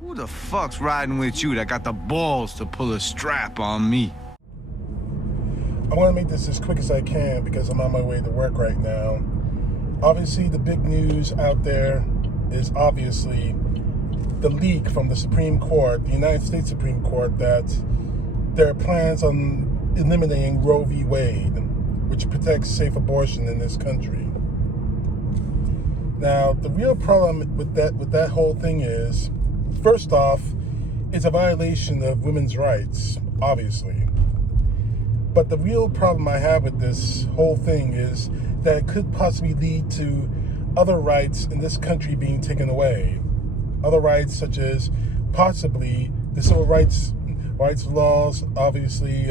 Who the fuck's riding with you that got the balls to pull a strap on me? I want to make this as quick as I can because I'm on my way to work right now. Obviously, the big news out there is obviously the leak from the Supreme Court, the United States Supreme Court, that there are plans on eliminating Roe v. Wade, which protects safe abortion in this country. Now, the real problem with that whole thing is, first off, it's a violation of women's rights, obviously. But the real problem I have with this whole thing is that it could possibly lead to other rights in this country being taken away. Other rights such as possibly the civil rights laws, obviously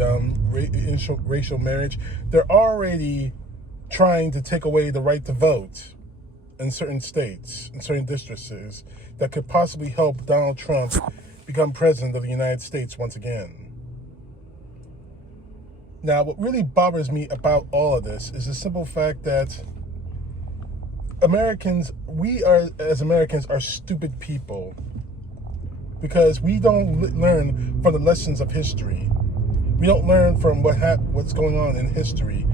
racial marriage. They're already trying to take away the right to vote in certain states, in certain districts, that could possibly help Donald Trump become president of the United States once again. Now, what really bothers me about all of this is the simple fact that we as Americans are stupid people because we don't learn from the lessons of history. We don't learn from what's going on in history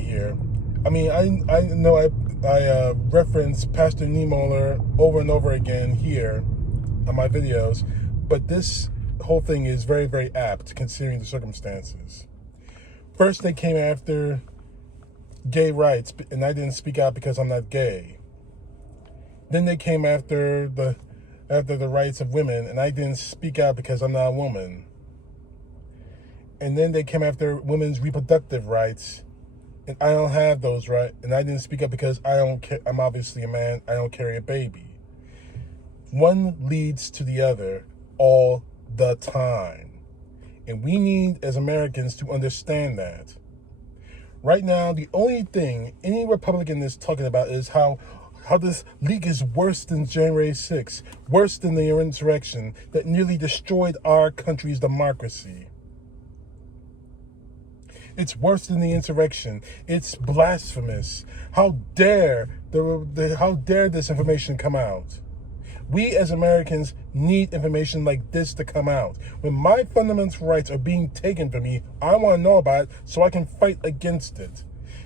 here. I mean, I know I reference Pastor Niemöller over and over again here on my videos, but this whole thing is very, very apt considering the circumstances. First, they came after gay rights, and I didn't speak out because I'm not gay. Then they came after the rights of women, and I didn't speak out because I'm not a woman. And then they came after women's reproductive rights, and I don't have those rights, and I didn't speak up because I'm obviously a man. I don't carry a baby. One leads to the other all the time. And we need, as Americans, to understand that. Right now, the only thing any Republican is talking about is how this leak is worse than January 6th, worse than the insurrection that nearly destroyed our country's democracy. It's worse than the insurrection. It's blasphemous. How dare this information come out? We as Americans need information like this to come out. When my fundamental rights are being taken from me, I want to know about it so I can fight against it.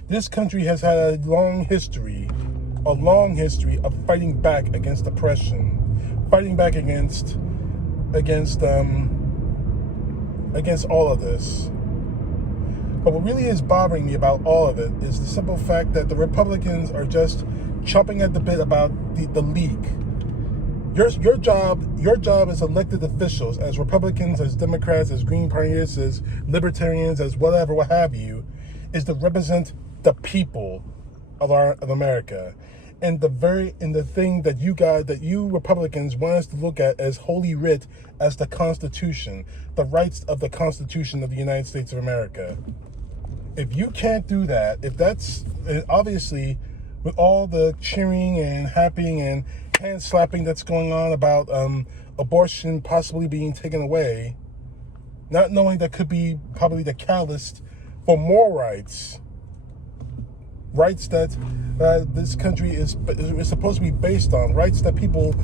This country has had a long history of fighting back against oppression, fighting back against all of this. But what really is bothering me about all of it is the simple fact that the Republicans are just chomping at the bit about the leak. Your job as elected officials, as Republicans, as Democrats, as Green Parties, as Libertarians, as whatever, what have you, is to represent the people of America. And the thing that you Republicans want us to look at as holy writ, as the Constitution, the rights of the Constitution of the United States of America. If you can't do that, if that's obviously with all the cheering and happying and hand slapping that's going on about abortion possibly being taken away, not knowing that could be probably the catalyst for more rights that this country is supposed to be based on, rights that people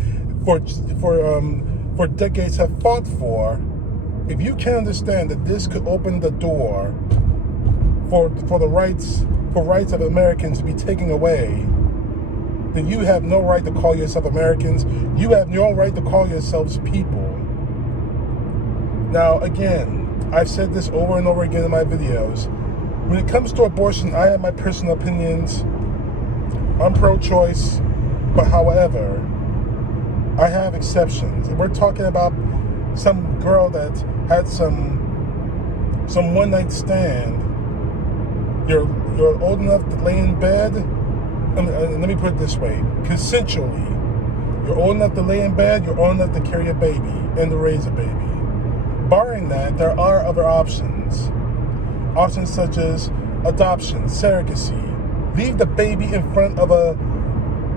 for decades have fought for. If you can't understand that this could open the door for the rights of Americans to be taken away, then you have no right to call yourself Americans. You have no right to call yourselves people. Now, again, I've said this over and over again in my videos. When it comes to abortion, I have my personal opinions. I'm pro-choice, but however, I have exceptions. And we're talking about some girl that had some one-night stand. You're old enough to lay in bed. Let me put it this way, consensually. You're old enough to lay in bed, you're old enough to carry a baby and to raise a baby. Barring that, there are other options. Options such as adoption, surrogacy. Leave the baby in front of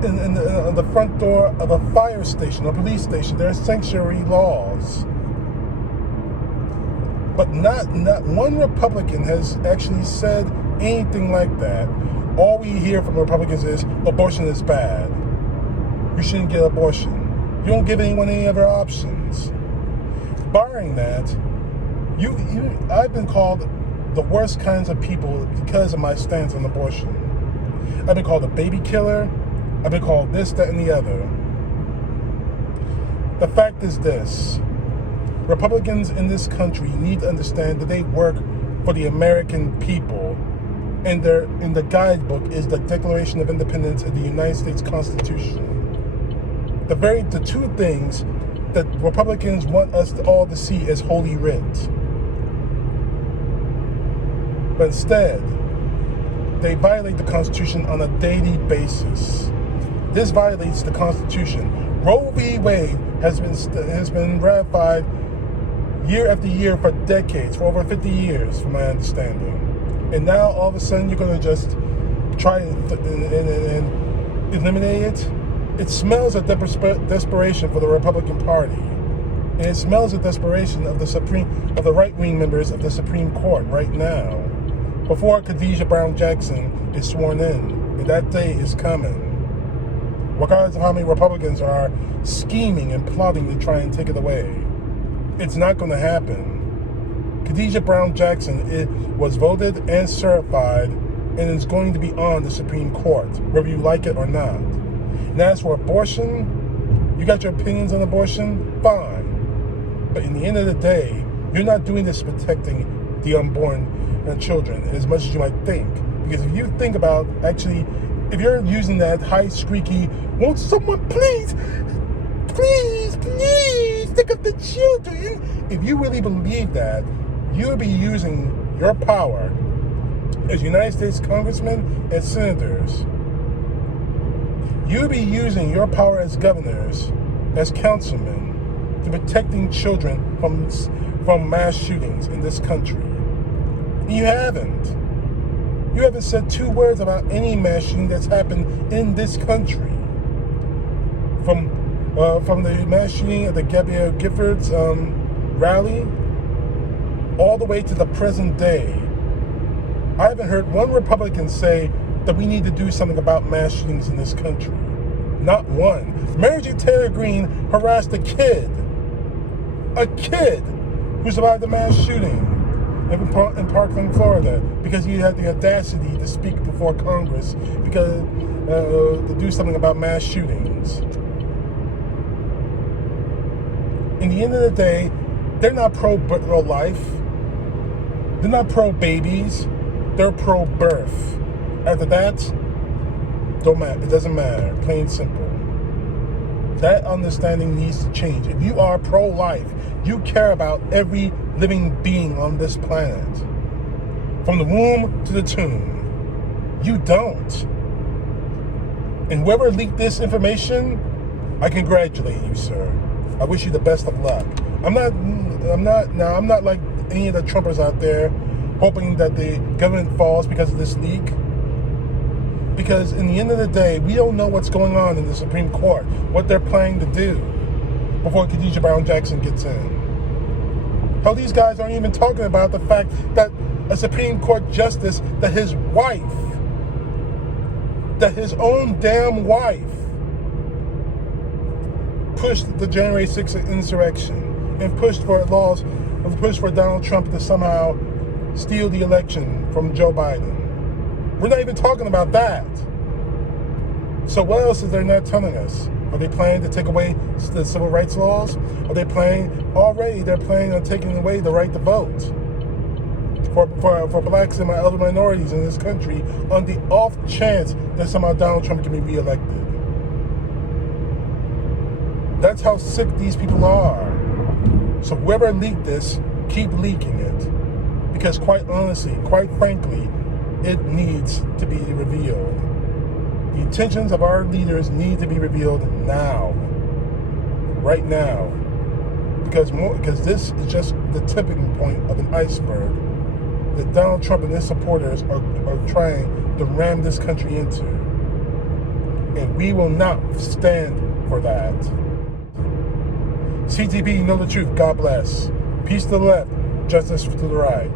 in the front door of a fire station, a police station. There are sanctuary laws. But not one Republican has actually said anything like that. All we hear from Republicans is abortion is bad. You shouldn't get abortion. You don't give anyone any other options. Barring that, I've been called the worst kinds of people because of my stance on abortion. I've been called a baby killer. I've been called this, that, and the other. The fact is this. Republicans in this country need to understand that they work for the American people. And in the guidebook is the Declaration of Independence and the United States Constitution. The two things that Republicans want us all to see as holy writ. But instead, they violate the Constitution on a daily basis. This violates the Constitution. Roe v. Wade has been ratified year after year for decades, for over 50 years, from my understanding. And now, all of a sudden, you're going to just try and eliminate it? It smells of desperation for the Republican Party. And it smells of desperation of the right-wing members of the Supreme Court right now. Before Khadijah Brown Jackson is sworn in. And that day is coming. Regardless of how many Republicans are scheming and plotting to try and take it away. It's not going to happen. Khadijah Brown Jackson was voted and certified and is going to be on the Supreme Court, whether you like it or not. And as for abortion, you got your opinions on abortion? Fine. But in the end of the day, you're not doing this protecting the unborn children as much as you might think. Because if you think about, actually, if you're using that high, squeaky, won't someone please think of the children? If you really believe that, you would be using your power as United States congressmen and senators. You would be using your power as governors, as councilmen, to protecting children from mass shootings in this country. You haven't. You haven't said two words about any mass shooting that's happened in this country. From the mass shooting at the Gabrielle Giffords rally, all the way to the present day, I haven't heard one Republican say that we need to do something about mass shootings in this country. Not one. Marjorie Taylor Greene harassed a kid who survived the mass shooting in Parkland, Florida, because he had the audacity to speak before Congress to do something about mass shootings. In the end of the day, they're not pro-life. They're not pro-babies. They're pro-birth. After that, it doesn't matter. Plain simple. That understanding needs to change. If you are pro-life, you care about every living being on this planet. From the womb to the tomb. You don't. And whoever leaked this information, I congratulate you, sir. I wish you the best of luck. I'm not like any of the Trumpers out there hoping that the government falls because of this leak. Because in the end of the day, we don't know what's going on in the Supreme Court, what they're planning to do before Khadijah Brown Jackson gets in. Hell, these guys aren't even talking about the fact that a Supreme Court justice, that his own damn wife, pushed the January 6th insurrection and pushed for Donald Trump to somehow steal the election from Joe Biden. We're not even talking about that. So what else is they not telling us? Are they planning to take away the civil rights laws? They're planning on taking away the right to vote for blacks and other minorities in this country on the off chance that somehow Donald Trump can be reelected. That's how sick these people are. So whoever leaked this, keep leaking it. Because quite honestly, quite frankly, it needs to be revealed. The intentions of our leaders need to be revealed now. Right now. Because this is just the tipping point of an iceberg that Donald Trump and his supporters are trying to ram this country into. And we will not stand for that. CTP, know the truth. God bless. Peace to the left, justice to the right.